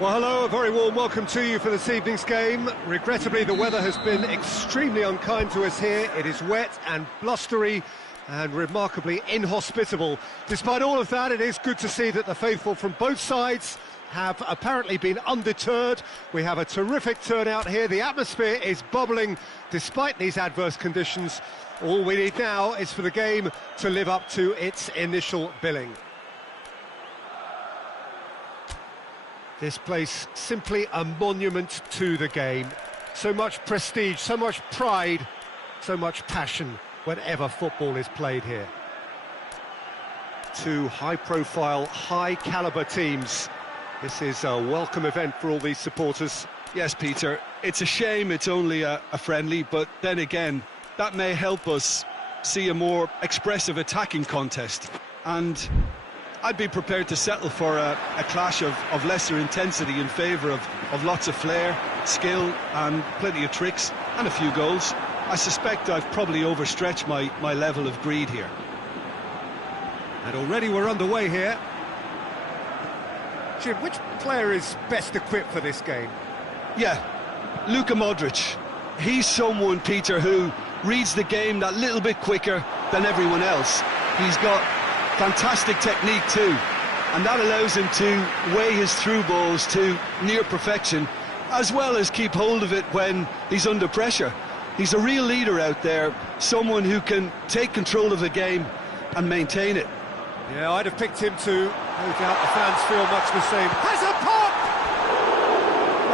Well, hello, a very warm welcome to you for this evening's game. Regrettably, the weather has been extremely unkind to us here. It is wet and blustery and remarkably inhospitable. Despite all of that, it is good to see that the faithful from both sides have apparently been undeterred. We have a terrific turnout here. The atmosphere is bubbling despite these adverse conditions. All we need now is for the game to live up to its initial billing. This place, simply a monument to the game. So much prestige, so much pride, so much passion whenever football is played here. Two high-profile, high-caliber teams. This is a welcome event for all these supporters. Yes, Peter, it's a shame it's only a friendly, but then again, that may help us see a more expressive attacking contest. And I'd be prepared to settle for a clash of lesser intensity in favour of lots of flair, skill and plenty of tricks and a few goals. I suspect I've probably overstretched my level of greed here. And already we're underway here. Jim, which player is best equipped for this game? Yeah, Luka Modric. He's someone, Peter, who reads the game that little bit quicker than everyone else. He's got fantastic technique too, and that allows him to weigh his through balls to near perfection, as well as keep hold of it when he's under pressure. He's a real leader out there, someone who can take control of the game and maintain it. Yeah, I'd have picked him too. No doubt the fans feel much the same. Has a pop!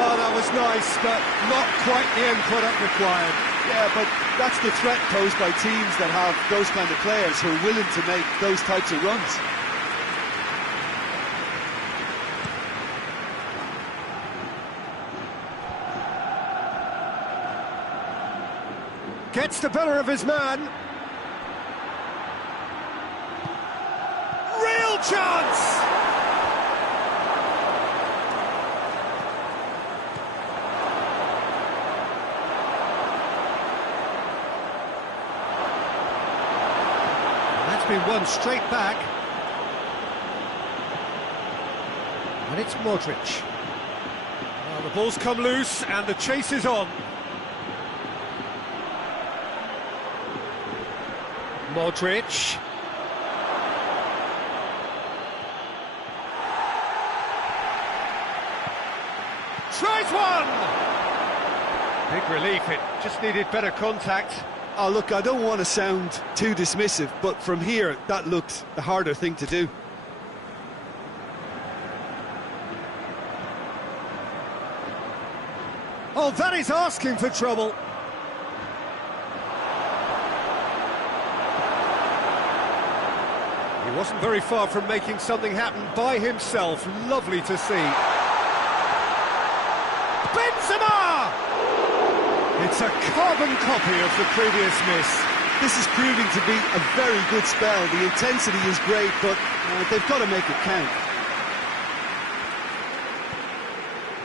Oh, that was nice, but not quite the end product required. Yeah, but that's the threat posed by teams that have those kind of players who are willing to make those types of runs. Gets the better of his man. Real chance! Been won straight back, and it's Modric. Well, the ball's come loose and the chase is on. Modric. Tries one! Big relief, it just needed better contact. Oh, look, I don't want to sound too dismissive, but from here, that looked the harder thing to do. Oh, that is asking for trouble. He wasn't very far from making something happen by himself. Lovely to see. Benzema! It's a carbon copy of the previous miss. This is proving to be a very good spell. The intensity is great, but they've got to make it count.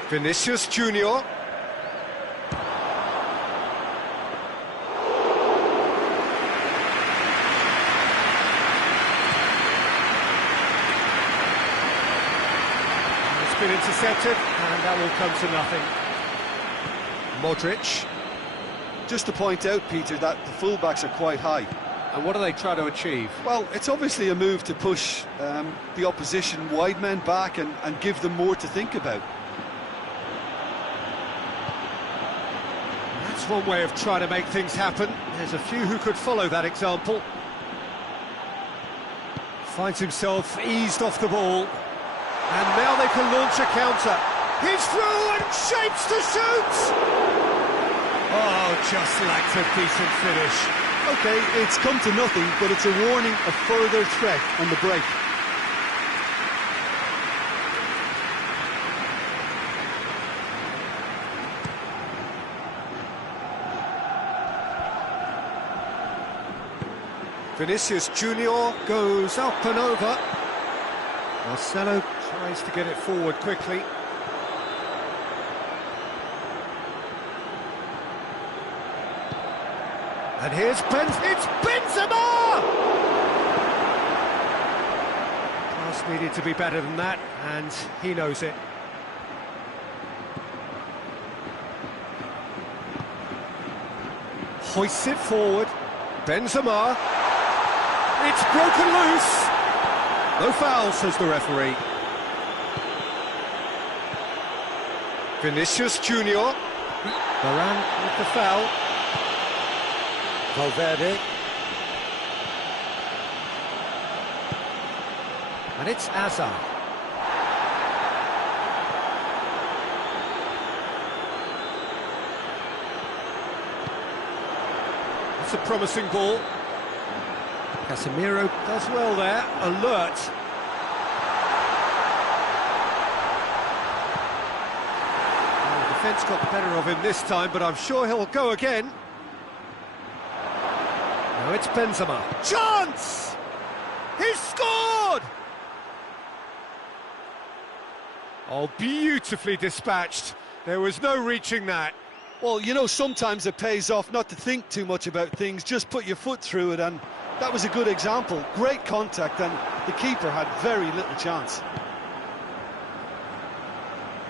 Vinicius Junior. It's been intercepted, and that will come to nothing. Modric. Just to point out, Peter, that the fullbacks are quite high. And what do they try to achieve? Well, it's obviously a move to push the opposition wide men back and give them more to think about. That's one way of trying to make things happen. There's a few who could follow that example. Finds himself eased off the ball. And now they can launch a counter. He's through and shapes to shoot! Oh, just like a decent finish. OK, it's come to nothing, but it's a warning of further threat on the break. Vinicius Junior goes up and over. Marcelo tries to get it forward quickly. And here's it's Benzema! Pass needed to be better than that, and he knows it. Hoists it forward. Benzema. It's broken loose. No foul, says the referee. Vinicius Junior. Varane with the foul. Valverde. And it's Hazard. It's a promising ball. Casemiro does well there, alert. Well, the defence got the better of him this time, but I'm sure he'll go again. Now it's Benzema. Chance! He's scored! Oh, beautifully dispatched. There was no reaching that. Well, you know, sometimes it pays off not to think too much about things, just put your foot through it, and that was a good example. Great contact, and the keeper had very little chance.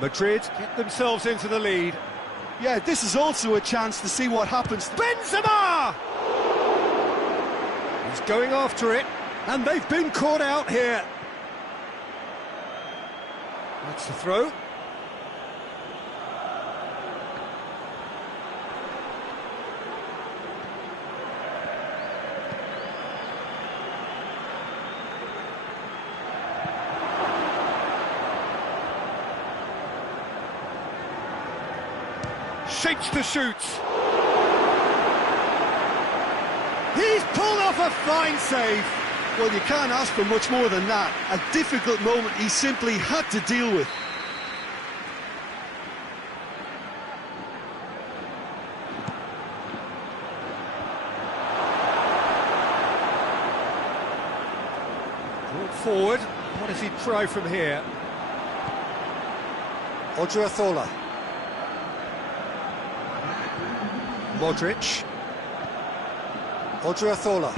Madrid get themselves into the lead. Yeah, this is also a chance to see what happens. Benzema! He's going after it, and they've been caught out here. That's the throw. Shapes to shoot. He's pulled off a fine save. Well, you can't ask for much more than that. A difficult moment he simply had to deal with. Brought forward. What does he try from here? Odriozola. Modric. Odriozola.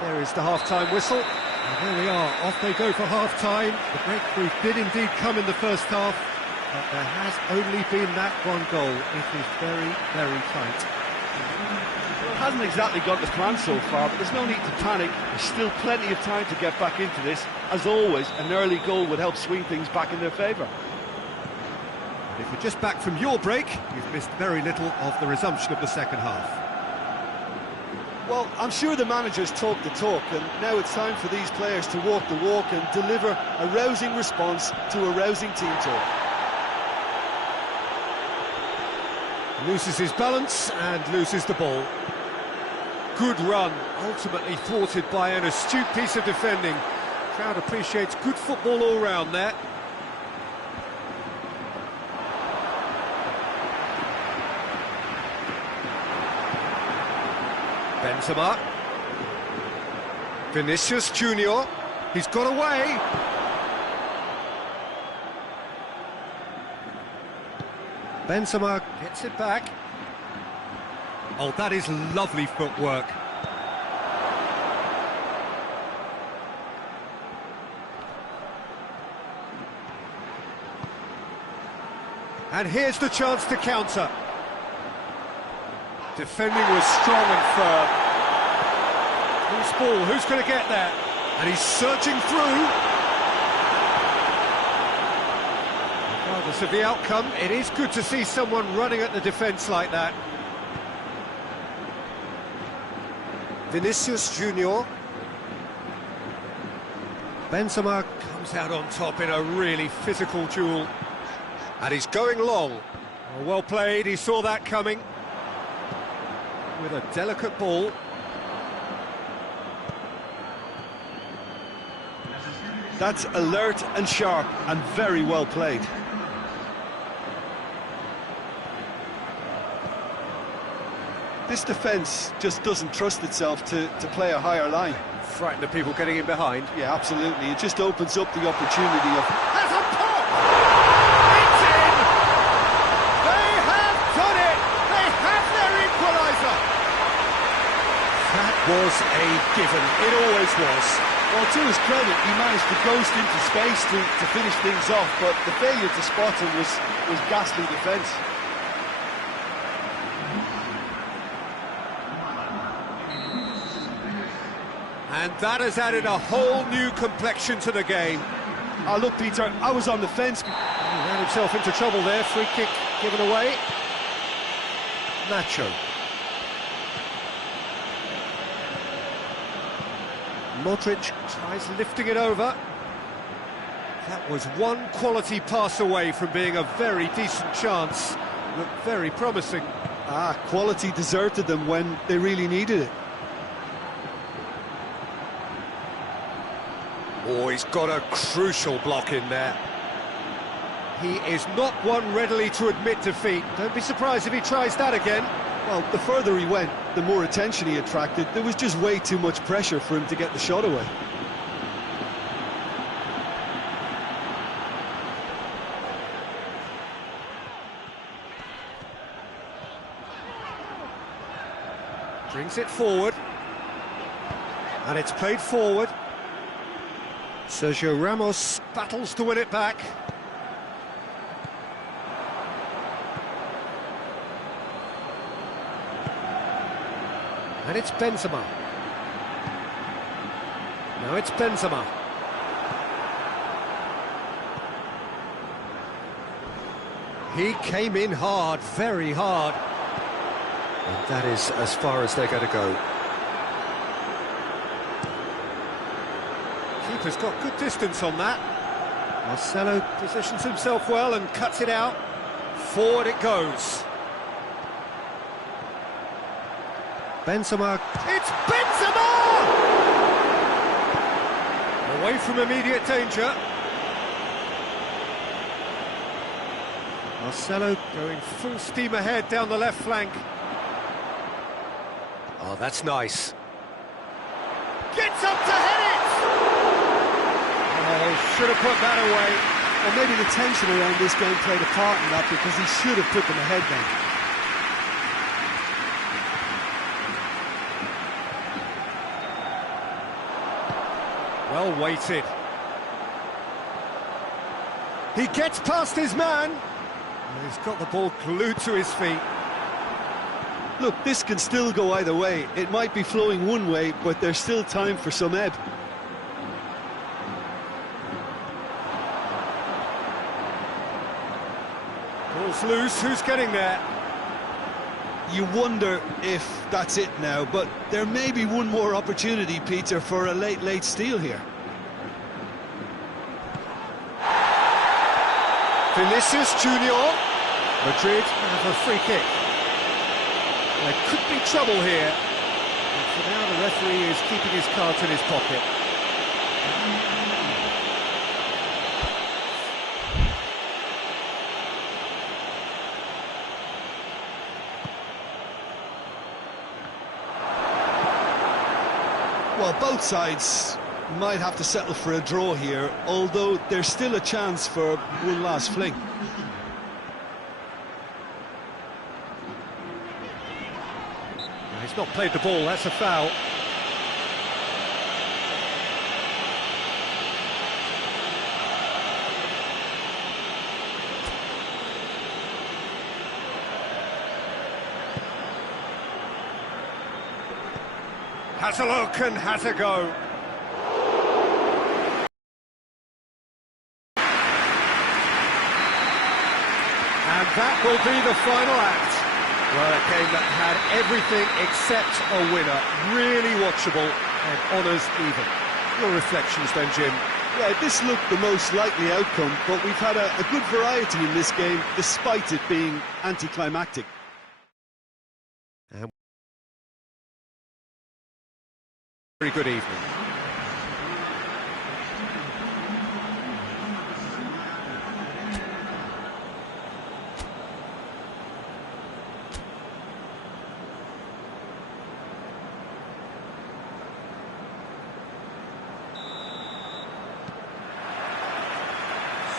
There is the half-time whistle. And there we are, off they go for half-time. The breakthrough did indeed come in the first half, but there has only been that one goal. It is very, very tight. Well, it hasn't exactly gone to plan so far, but there's no need to panic. There's still plenty of time to get back into this. As always, an early goal would help swing things back in their favour. If you're just back from your break, you've missed very little of the resumption of the second half. Well, I'm sure the managers talk the talk, and now it's time for these players to walk the walk and deliver a rousing response to a rousing team talk. Loses his balance and loses the ball. Good run, ultimately thwarted by an astute piece of defending. Crowd appreciates good football all round there. Benzema. Vinicius Junior. He's got away. Benzema gets it back. Oh, that is lovely footwork. And here's the chance to counter. Defending was strong and firm. Loose ball, who's going to get there? And he's surging through. Regardless of the outcome, it is good to see someone running at the defence like that. Vinicius Junior. Benzema comes out on top in a really physical duel. And he's going long. Oh, well played, he saw that coming. With a delicate ball. That's alert and sharp and very well played. This defence just doesn't trust itself to play a higher line. Frighten the people getting in behind. Yeah, absolutely. It just opens up the opportunity of... Has a pop! It's in! They have done it! They have their equaliser! That was a given. It always was. Well, to his credit, he managed to ghost into space to finish things off, but the failure to spot him was ghastly defence. And that has added a whole new complexion to the game. Oh, look, Peter, I was on the fence. He ran himself into trouble there. Free kick given away. Nacho. Modric tries lifting it over. That was one quality pass away from being a very decent chance. Looked very promising. Quality deserted them when they really needed it. Oh, he's got a crucial block in there. He is not one readily to admit defeat. Don't be surprised if he tries that again. Well, the further he went, the more attention he attracted. There was just way too much pressure for him to get the shot away. Brings it forward. And it's played forward. Sergio Ramos battles to win it back. And it's Benzema. Now it's Benzema. He came in hard, very hard. And that is as far as they're going to go. Keeper's got good distance on that. Marcelo positions himself well and cuts it out. Forward it goes. Benzema. It's Benzema! Away from immediate danger. Marcelo going full steam ahead down the left flank. Oh, that's nice. Gets up to head it! Oh, should have put that away. Well, maybe the tension around this game played a part in that, because he should have put them ahead then. Well weighted. He gets past his man. He's got the ball glued to his feet. Look, this can still go either way. It might be flowing one way, but there's still time for some ebb. Ball's loose, who's getting there? You wonder if that's it now, but there may be one more opportunity, Peter, for a late steal here. Vinicius Junior. Madrid have a free kick. There could be trouble here. But for now, the referee is keeping his cards in his pocket. Well, both sides might have to settle for a draw here, although there's still a chance for one last fling. He's not played the ball, that's a foul. Has a look and has a go. And that will be the final act. Well, a game that had everything except a winner. Really watchable and honours even. Your reflections then, Jim? Yeah, this looked the most likely outcome, but we've had a good variety in this game, despite it being anticlimactic. Very good evening.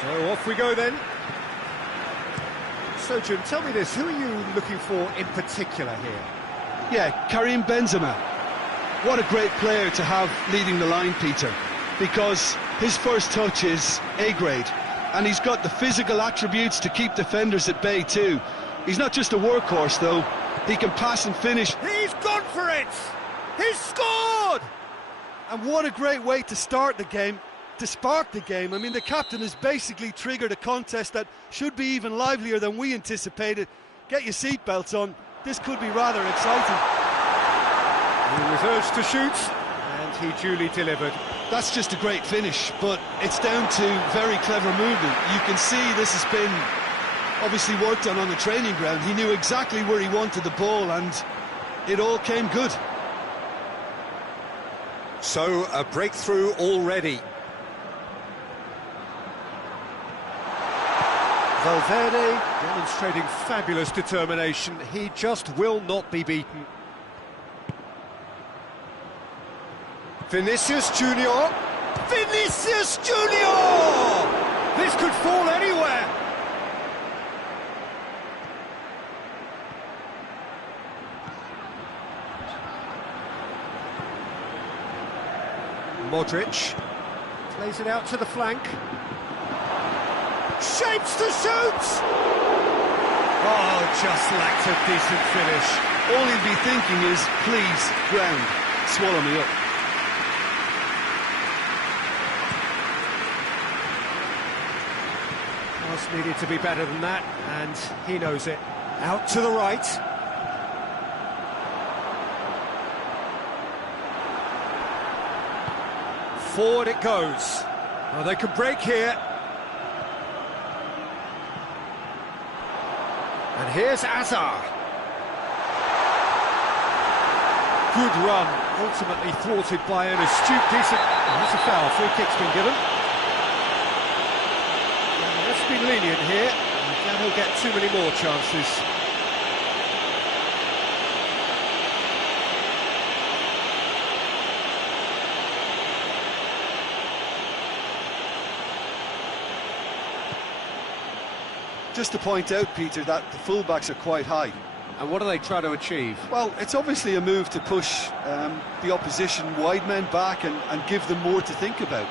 So off we go then. So Jim, tell me this, who are you looking for in particular here? Yeah, Karim Benzema. What a great player to have leading the line, Peter, because his first touch is A-grade, and he's got the physical attributes to keep defenders at bay too. He's not just a workhorse, though. He can pass and finish. He's gone for it! He's scored! And what a great way to start the game, to spark the game. I mean, the captain has basically triggered a contest that should be even livelier than we anticipated. Get your seatbelts on, this could be rather exciting. He was urged to shoot, and he duly delivered. That's just a great finish, but it's down to very clever movement. You can see this has been obviously worked on the training ground. He knew exactly where he wanted the ball, and it all came good. So, a breakthrough already. Valverde demonstrating fabulous determination. He just will not be beaten. Vinicius Junior. Vinicius Junior! This could fall anywhere. Modric plays it out to the flank. Shapes to shoot! Oh, just lacked a decent finish. All he'd be thinking is, please, ground, swallow me up. Pass needed to be better than that, and he knows it. Out to the right. Forward it goes. Oh, they can break here. And here's Azar. Good run, ultimately thwarted by an astute, decent... Oh, that's a foul, free kick's been given. That's been lenient here, and then he'll get too many more chances. Just to point out, Peter, that the fullbacks are quite high. And what are they trying to achieve? Well, it's obviously a move to push the opposition wide men back and give them more to think about.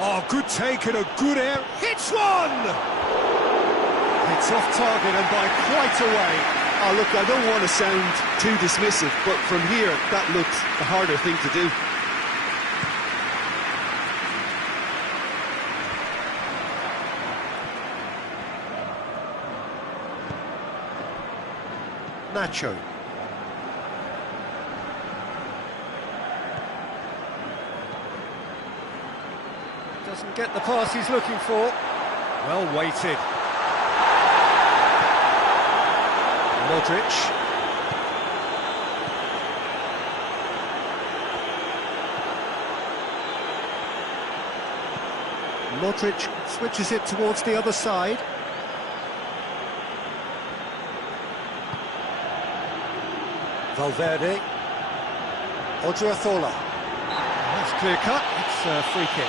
Oh, good take and a good air. Hits one! It's off target and by quite a way. Oh, look, I don't want to sound too dismissive, but from here, that looked the harder thing to do. Nacho. Doesn't get the pass he's looking for. Well weighted. Modric. Modric switches it towards the other side. Valverde. Odriozola. That's clear cut. It's a free kick.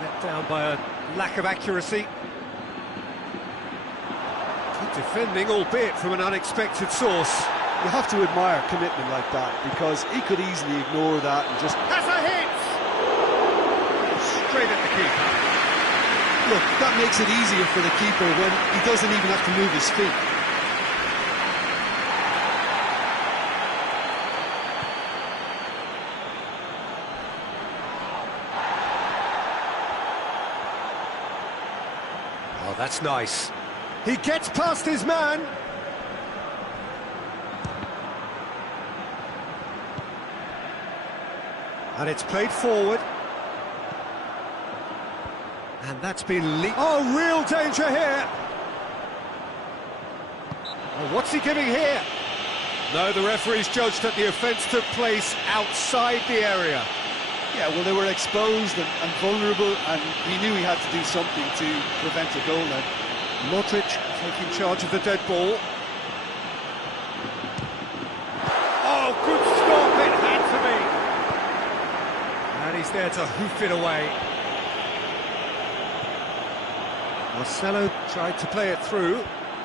Let down by a lack of accuracy. Defending, albeit from an unexpected source. You have to admire commitment like that, because he could easily ignore that and just... Has a hit! Straight at the keeper. Look, that makes it easier for the keeper when he doesn't even have to move his feet. Oh, that's nice. He gets past his man. And it's played forward. And that's been oh, real danger here. Oh, what's he giving here? No, the referee's judged that the offence took place outside the area. Yeah, well, they were exposed and vulnerable, and he knew he had to do something to prevent a goal then. Modric taking charge of the dead ball. Oh, good stop, it had to be. And he's there to hoof it away. Marcelo tried to play it through.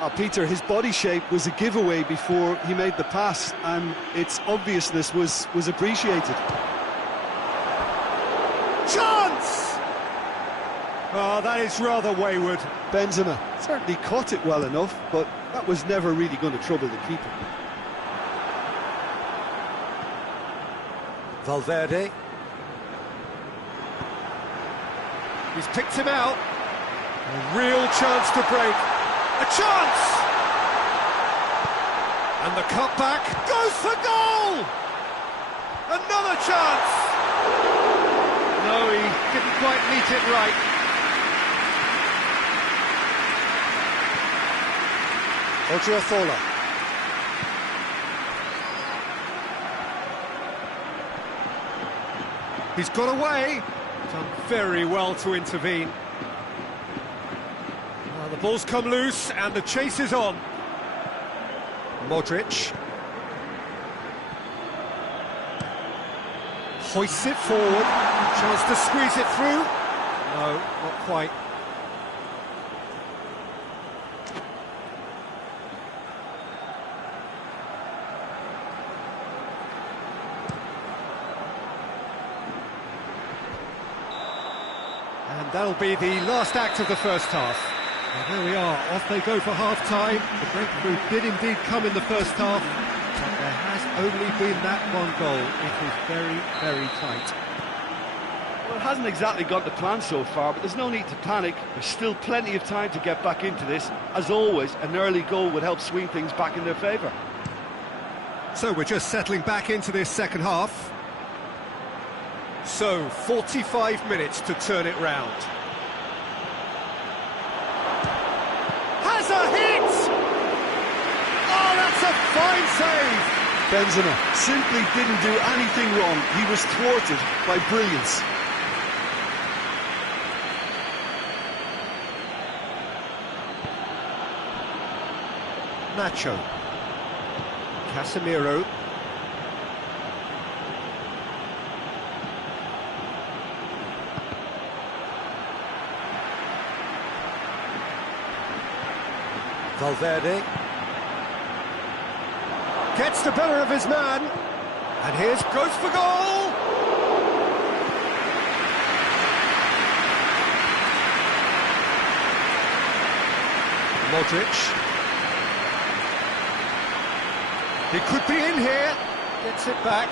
Peter, his body shape was a giveaway before he made the pass, and its obviousness was appreciated. Chance! Oh, that is rather wayward. Benzema certainly caught it well enough, but that was never really going to trouble the keeper. Valverde. He's picked him out. A real chance to break. A chance! And the cutback goes for goal! Another chance! No, he didn't quite meet it right. Odriozola. He's got away. Done very well to intervene. The ball's come loose and the chase is on. Modric. Hoists it forward. Chance to squeeze it through. No, not quite. And that'll be the last act of the first half. And there we are, off they go for half-time. The breakthrough did indeed come in the first half, but there has only been that one goal. It is very, very tight. Well, it hasn't exactly gone to plan so far, but there's no need to panic. There's still plenty of time to get back into this. As always, an early goal would help swing things back in their favour. So we're just settling back into this second half. So, 45 minutes to turn it round. Has a hit! Oh, that's a fine save! Benzema simply didn't do anything wrong. He was thwarted by brilliance. Nacho. Casemiro. Valverde gets the better of his man, and here's goes for goal. Modric. He could be in here. Gets it back.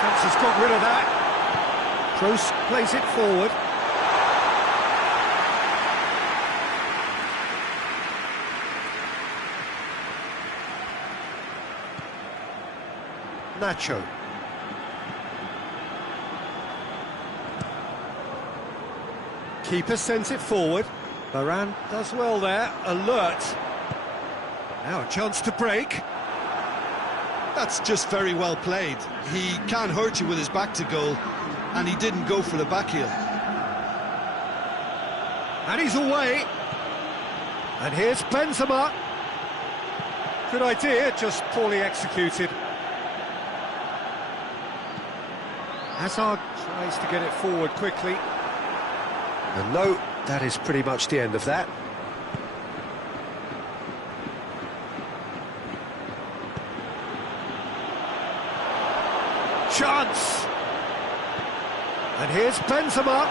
Fence has got rid of that. Kroos plays it forward. Nacho. Keeper sends it forward. Varane does well there, alert. Now a chance to break. That's just very well played. He can't hurt you with his back to goal, and he didn't go for the back heel. And he's away. And here's Benzema. Good idea, just poorly executed. Hazard tries to get it forward quickly. And no, that is pretty much the end of that. Chance! And here's Benzema.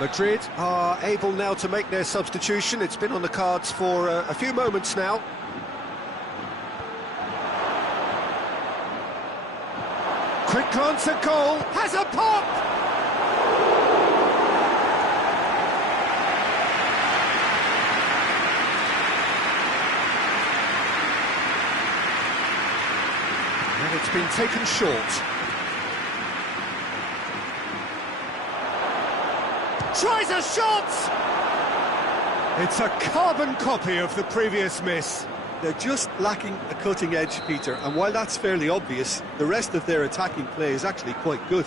Madrid are able now to make their substitution. It's been on the cards for a few moments now. Quick glance at goal, has a pop! And it's been taken short. Tries a shot! It's a carbon copy of the previous miss. They're just lacking a cutting edge, Peter, and while that's fairly obvious, the rest of their attacking play is actually quite good.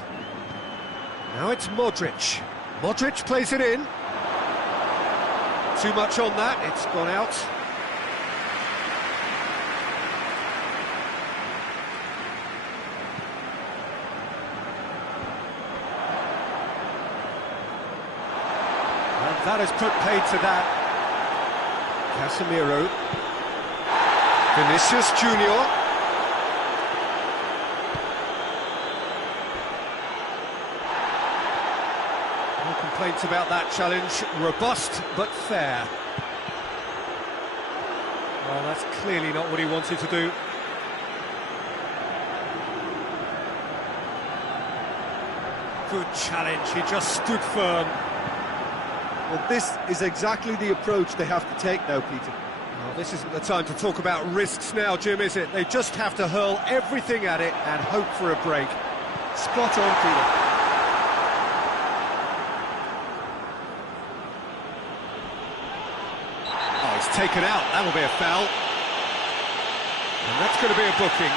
Now it's Modric. Modric plays it in. too much on that, it's gone out. And that has put paid to that. Casemiro. Vinicius Junior. No complaints about that challenge. Robust but fair. Well, that's clearly not what he wanted to do. Good challenge, he just stood firm. Well, this is exactly the approach they have to take now, Peter. Well, this isn't the time to talk about risks now, Jim, is it? They just have to hurl everything at it and hope for a break. Spot on, Peter. Oh, he's taken out. That'll be a foul. And that's going to be a booking.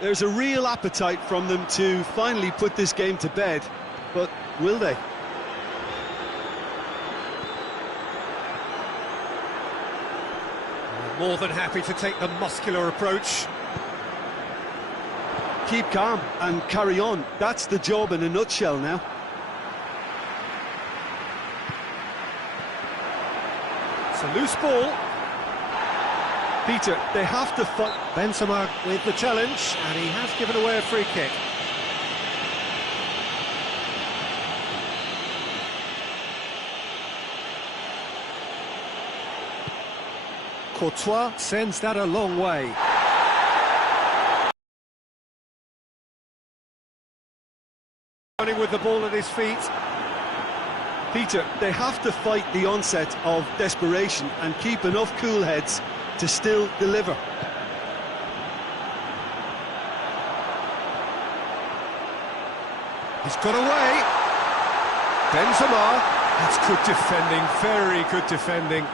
There's a real appetite from them to finally put this game to bed, but will they? More than happy to take the muscular approach. Keep calm and carry on. That's the job in a nutshell now. It's a loose ball. Peter, they have to fight. Benzema with the challenge, and he has given away a free kick. Courtois sends that a long way. Running with the ball at his feet. Peter, they have to fight the onset of desperation and keep enough cool heads to still deliver. He's got away. Benzema. That's good defending, very good defending.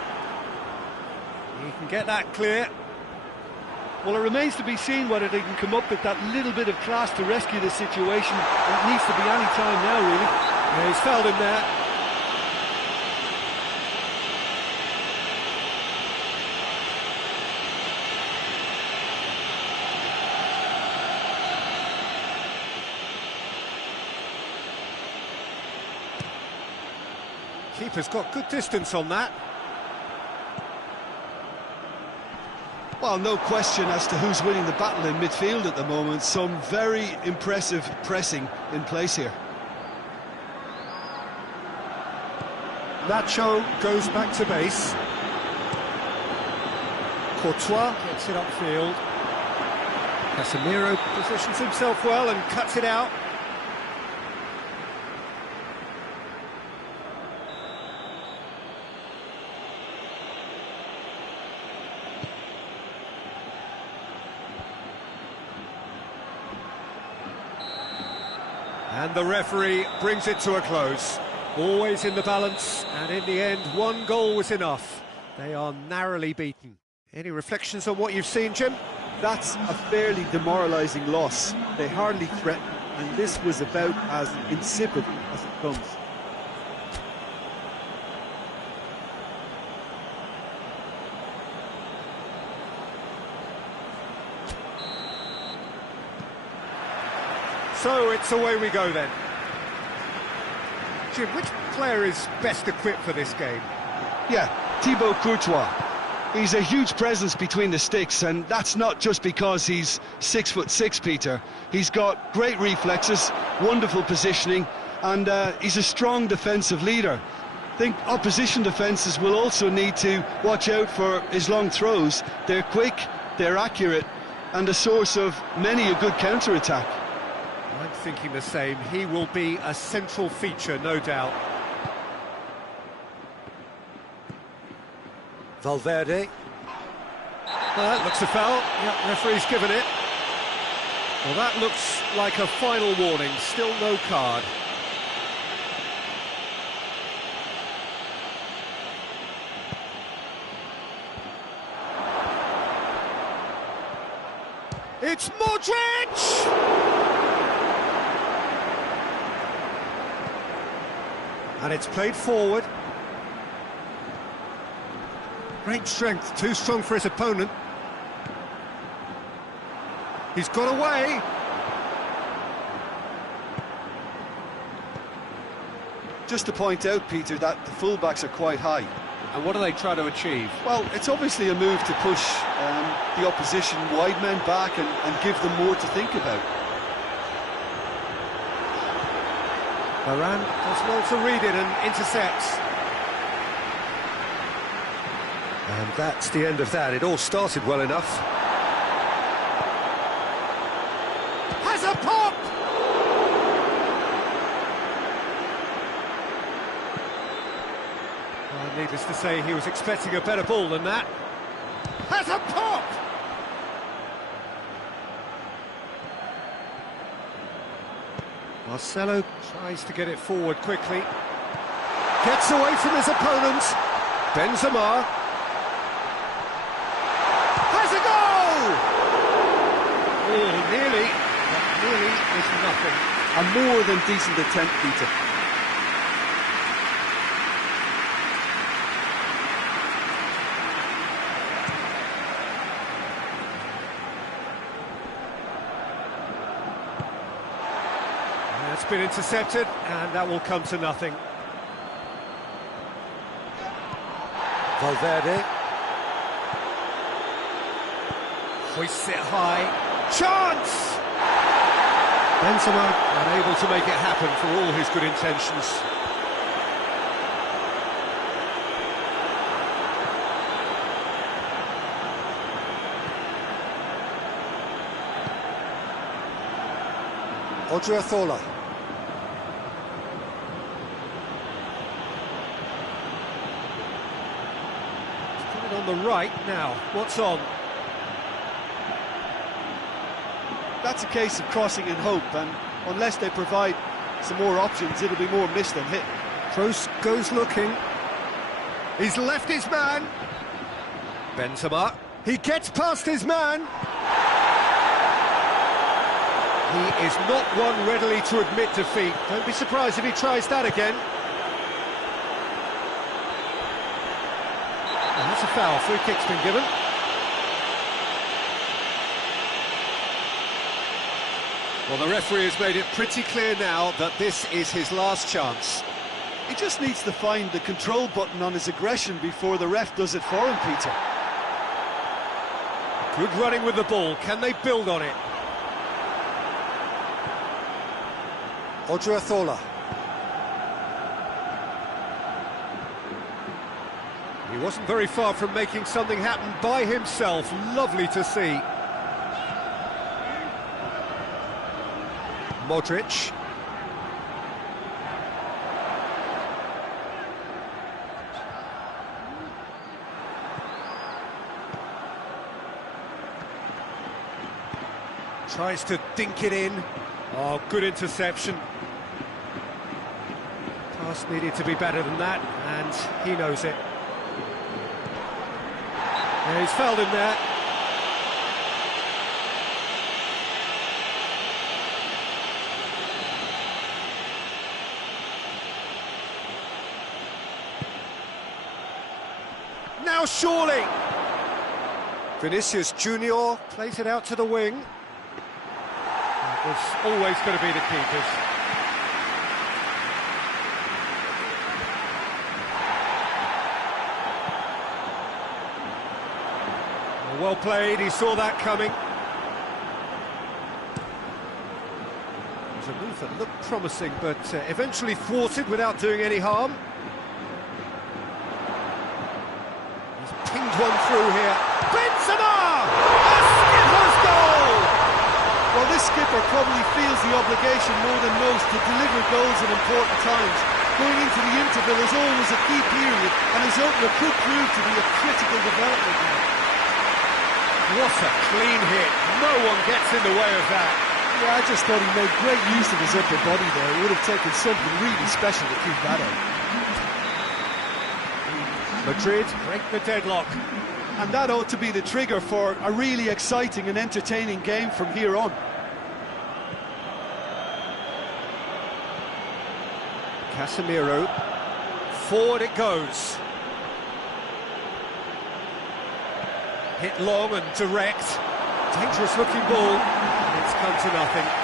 He can get that clear. Well, it remains to be seen whether they can come up with that little bit of class to rescue the situation. It needs to be any time now, really. Yeah, he's fouled him there. Keeper's got good distance on that. Well, no question as to who's winning the battle in midfield at the moment. Some very impressive pressing in place here. Nacho goes back to base. Courtois gets it upfield. Casemiro positions himself well and cuts it out. And the referee brings it to a close. Always in the balance, and in the end, one goal was enough. They are narrowly beaten. Any reflections on what you've seen, Jim? That's a fairly demoralising loss. They hardly threatened, and this was about as insipid as it comes. So it's away we go then. Jim, which player is best equipped for this game? Yeah, Thibaut Courtois. He's a huge presence between the sticks, and that's not just because he's 6'6", Peter. He's got great reflexes, wonderful positioning, and he's a strong defensive leader. I think opposition defences will also need to watch out for his long throws. They're quick, they're accurate, and a source of many a good counter-attack. I'm thinking the same. He will be a central feature, no doubt. Valverde. That looks a foul. Yep, referee's given it. Well, that looks like a final warning. Still no card. It's Modric! And it's played forward. Great strength, too strong for his opponent. He's got away. Just to point out, Peter, that the fullbacks are quite high. And what do they try to achieve? Well, it's obviously a move to push the opposition wide men back and give them more to think about. Varane does well to read it and intercepts. And that's the end of that. It all started well enough. Has a pop! Well, needless to say, he was expecting a better ball than that. Has a pop! Marcelo tries to get it forward quickly. Gets away from his opponent. Benzema. Has a goal! Oh, nearly, but nearly is nothing. A more than decent attempt, Peter. That's been intercepted, and that will come to nothing. Valverde. Hoists it high. Chance! Benzema unable to make it happen for all his good intentions. Odriozola. On the right now, what's on? That's a case of crossing in hope, and unless they provide some more options, it'll be more missed than hit. Kroos goes looking. He's left his man. Benzema. He gets past his man. He is not one readily to admit defeat. Don't be surprised if he tries that again. And that's a foul. Free kick's been given. Well, the referee has made it pretty clear now that this is his last chance. He just needs to find the control button on his aggression before the ref does it for him, Peter. Good running with the ball. Can they build on it? Odriozola. He wasn't very far from making something happen by himself. Lovely to see. Modric. Tries to dink it in. Oh, good interception. Pass needed to be better than that, and he knows it. Yeah, he's fouled him there. Now surely! Vinicius Junior plays it out to the wing. It was always going to be the keepers. Well played, he saw that coming. It was a move that looked promising, but eventually thwarted without doing any harm. He's pinged one through here. Benzema! A skipper's goal! Well, this skipper probably feels the obligation more than most to deliver goals at important times. Going into the interval is always a key period, and his opener could prove to be a critical development now. What a clean hit. No one gets in the way of that. Yeah, I just thought he made great use of his upper body there. It would have taken something really special to keep that out. Madrid break the deadlock. And that ought to be the trigger for a really exciting and entertaining game from here on. Casemiro, forward it goes. Hit long and direct. Dangerous looking ball, and it's come to nothing.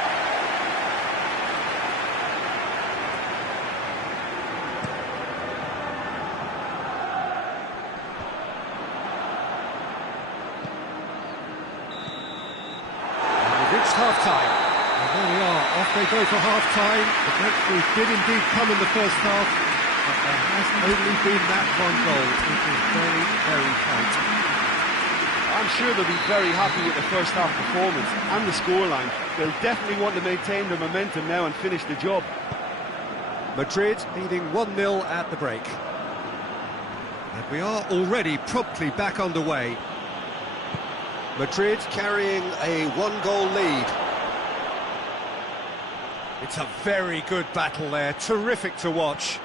Half-time. And there we are, off they go for half-time. The breakthrough did indeed come in the first half, but there has only been that one goal. It was very, very tight. I'm sure they'll be very happy with the first half performance and the scoreline. They'll definitely want to maintain their momentum now and finish the job. Madrid leading 1-0 at the break. And we are already promptly back underway. Madrid carrying a one-goal lead. It's a very good battle there, terrific to watch.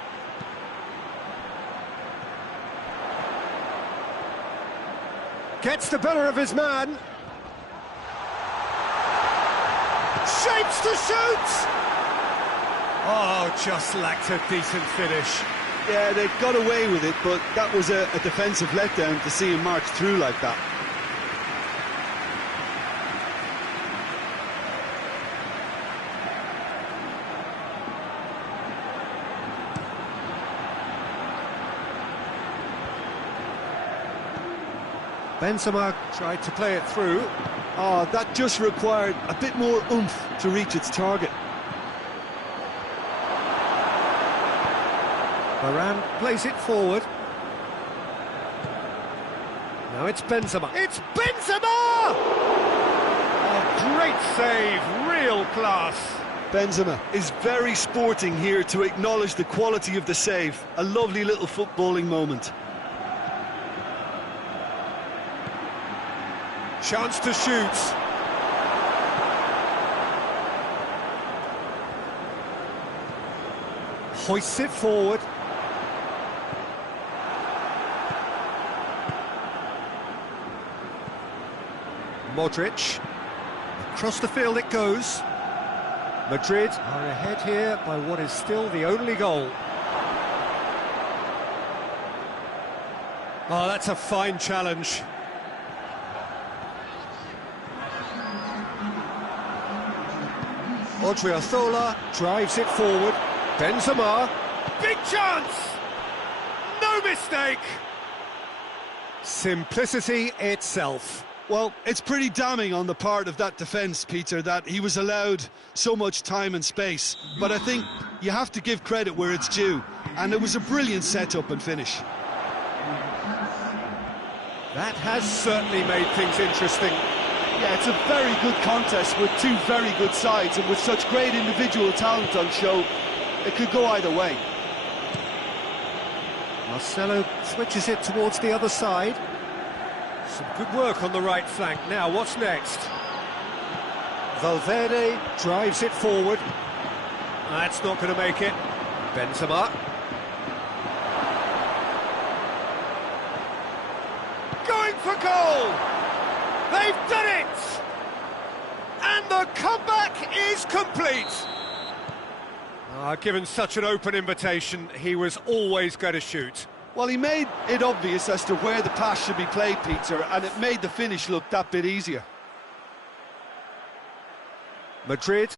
Gets the better of his man. Shapes to shoot! Oh, just lacked a decent finish. Yeah, they got away with it, but that was a defensive letdown to see him march through like that. Benzema tried to play it through. Oh, that just required a bit more oomph to reach its target. Varane plays it forward. Now it's Benzema. It's Benzema! Oh, great save, real class. Benzema is very sporting here to acknowledge the quality of the save. A lovely little footballing moment. Chance to shoot. Hoists it forward. Modric. Across the field it goes. Madrid are ahead here by what is still the only goal. Oh, that's a fine challenge. Odriozola drives it forward. Benzema. Big chance! No mistake! Simplicity itself. Well, it's pretty damning on the part of that defence, Peter, that he was allowed so much time and space. But I think you have to give credit where it's due. And it was a brilliant set-up and finish. That has certainly made things interesting. Yeah, it's a very good contest with two very good sides, and with such great individual talent on show, it could go either way. Marcelo switches it towards the other side. Some good work on the right flank. Now, what's next? Valverde drives it forward. That's not going to make it. Benzema. Going for goal! They've done it! And the comeback is complete! Given such an open invitation, he was always going to shoot. Well, he made it obvious as to where the pass should be played, Peter, and it made the finish look that bit easier. Madrid